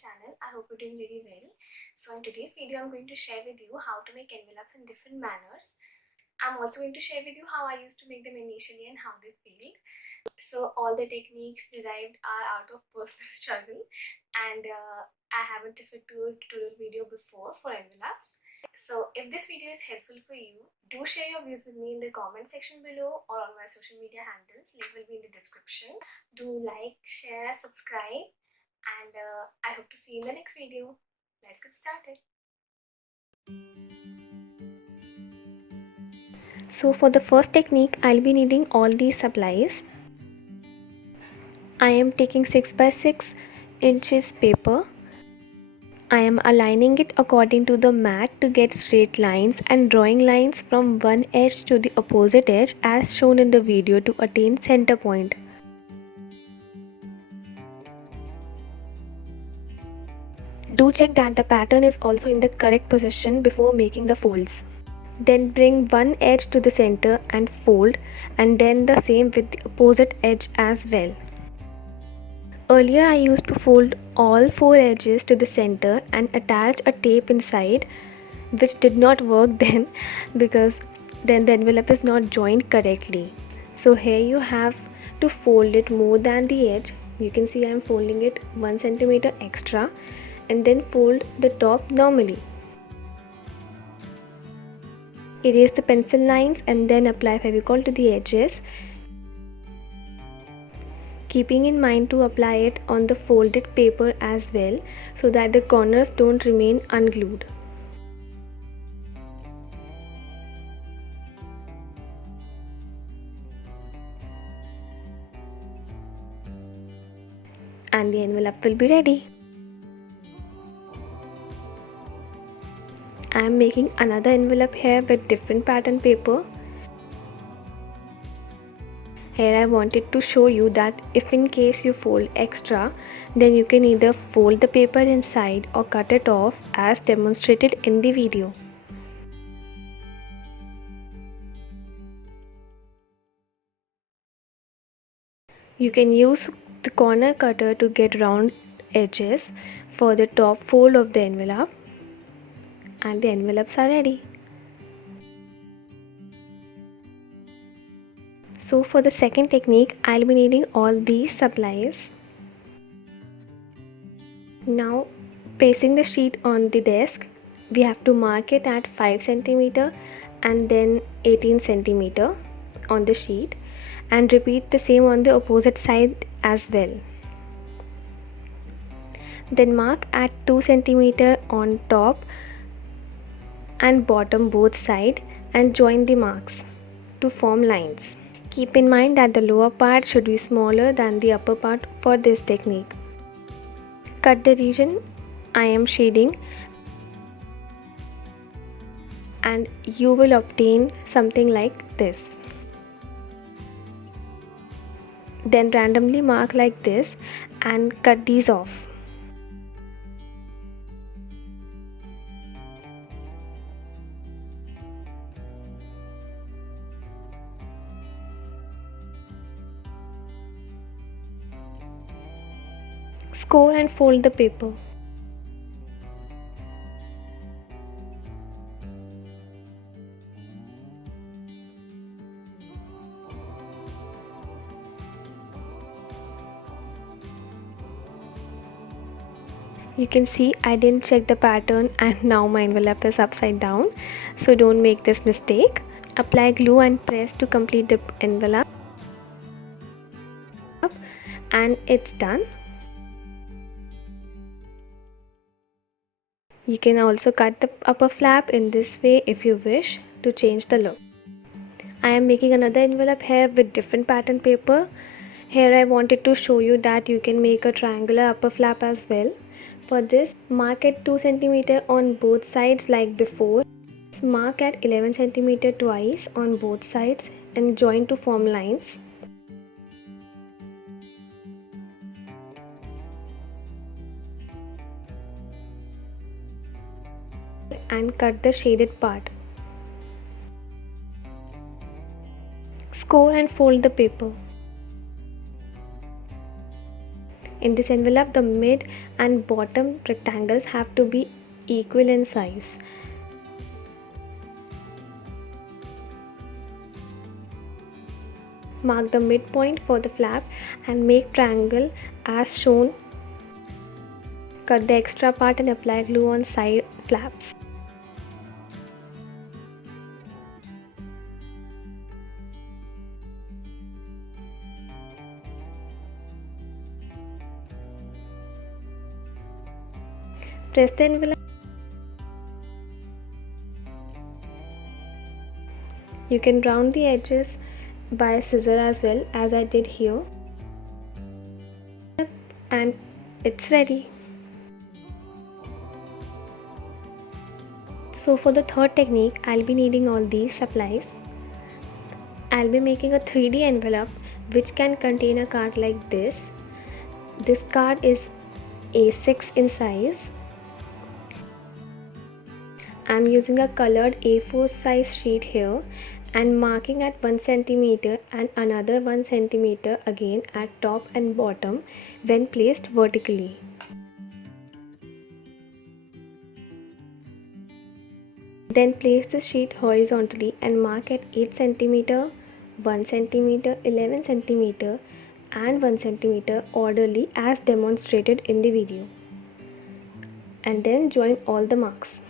channel. I hope you're doing really well. So in today's video, I'm going to share with you how to make envelopes in different manners. I'm also going to share with you how I used to make them initially and how they failed. So all the techniques derived are out of personal struggle, and I haven't referred to a tutorial video before for envelopes. So if this video is helpful for you, do share your views with me in the comment section below or on my social media handles. Link will be in the description. Do like, share, subscribe, and I hope to see you in the next video. Let's get started. So for the first technique, I'll be needing all these supplies. I am taking 6 by 6 inches paper. I am aligning it according to the mat to get straight lines and drawing lines from one edge to the opposite edge as shown in the video to attain center point. Do check that the pattern is also in the correct position before making the folds. Then bring one edge to the center and fold, and then the same with the opposite edge as well. Earlier I used to fold all 4 edges to the center and attach a tape inside, which did not work then because then the envelope is not joined correctly. So here you have to fold it more than the edge. You can see I am folding it 1 centimeter extra and then fold the top normally. Erase the pencil lines and then apply Fevicol to the edges, keeping in mind to apply it on the folded paper as well so that the corners don't remain unglued. And the envelope will be ready. I am making another envelope here with different pattern paper. Here I wanted to show you that if in case you fold extra, then you can either fold the paper inside or cut it off as demonstrated in the video. You can use the corner cutter to get round edges for the top fold of the envelope, and the envelopes are ready. So for the second technique, I'll be needing all these supplies. Now placing the sheet on the desk, we have to mark it at 5 cm and then 18 cm on the sheet, and repeat the same on the opposite side as well. Then mark at 2 cm on top and bottom both sides and join the marks to form lines. Keep in mind that the lower part should be smaller than the upper part for this technique. Cut the region I am shading and you will obtain something like this. Then randomly mark like this and cut these off. Score and fold the paper. You can see I didn't check the pattern and now my envelope is upside down, so don't make this mistake. Apply glue and press to complete the envelope, and it's done. You can also cut the upper flap in this way if you wish to change the look. I am making another envelope here with different pattern paper. Here I wanted to show you that you can make a triangular upper flap as well. For this, mark at 2 cm on both sides like before. Mark at 11 cm twice on both sides and join to form lines. And cut the shaded part. Score and fold the paper. In this envelope, the mid and bottom rectangles have to be equal in size. Mark the midpoint for the flap and make triangle as shown. Cut the extra part and apply glue on side flaps. Press the envelope. You can round the edges by a scissor as well, as I did here, and it's ready. So for the third technique, I'll be needing all these supplies. I'll be making a 3D envelope which can contain a card like this. This card is A6 in size. I'm using a colored A4 size sheet here and marking at 1 cm and another 1 cm again at top and bottom when placed vertically. Then place the sheet horizontally and mark at 8 cm, 1 cm, 11 cm and 1 cm orderly as demonstrated in the video. And then join all the marks.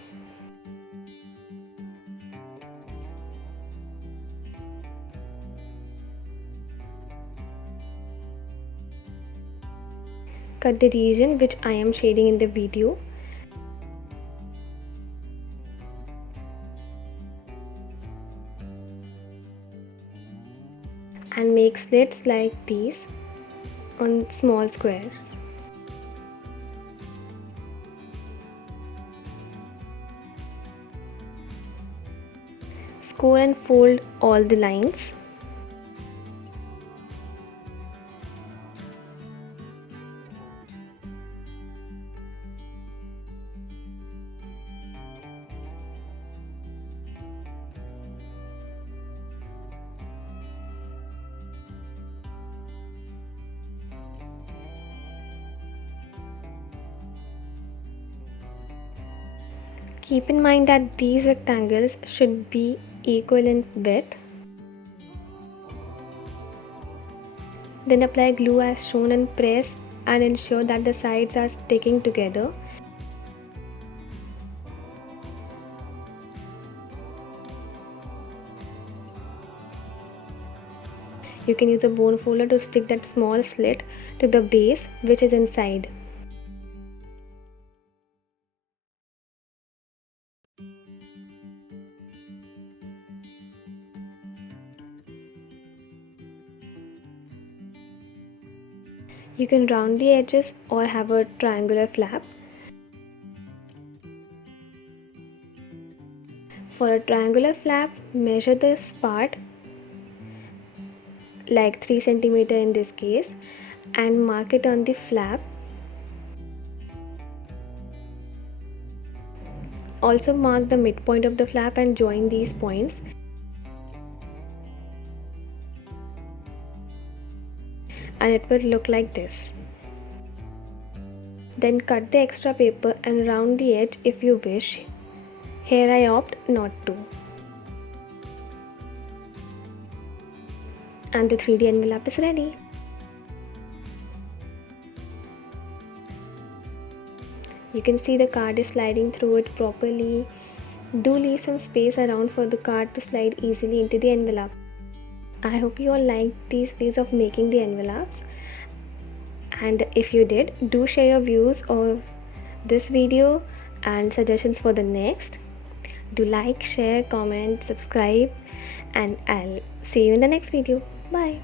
Cut the region which I am shading in the video. And make slits like these on small squares. Score and fold all the lines. Keep in mind that these rectangles should be equal in width. Then apply glue as shown and press and ensure that the sides are sticking together. You can use a bone folder to stick that small slit to the base which is inside. You can round the edges or have a triangular flap. For a triangular flap, measure this part like 3 cm in this case and mark it on the flap. Also mark the midpoint of the flap and join these points. And it will look like this. Then cut the extra paper and round the edge if you wish. Here I opt not to. And the 3D envelope is ready. You can see the card is sliding through it properly. Do leave some space around for the card to slide easily into the envelope. I hope you all liked these ways of making the envelopes, and if you did, do share your views of this video and suggestions for the next. Do like, share, comment, subscribe, and I'll see you in the next video. Bye.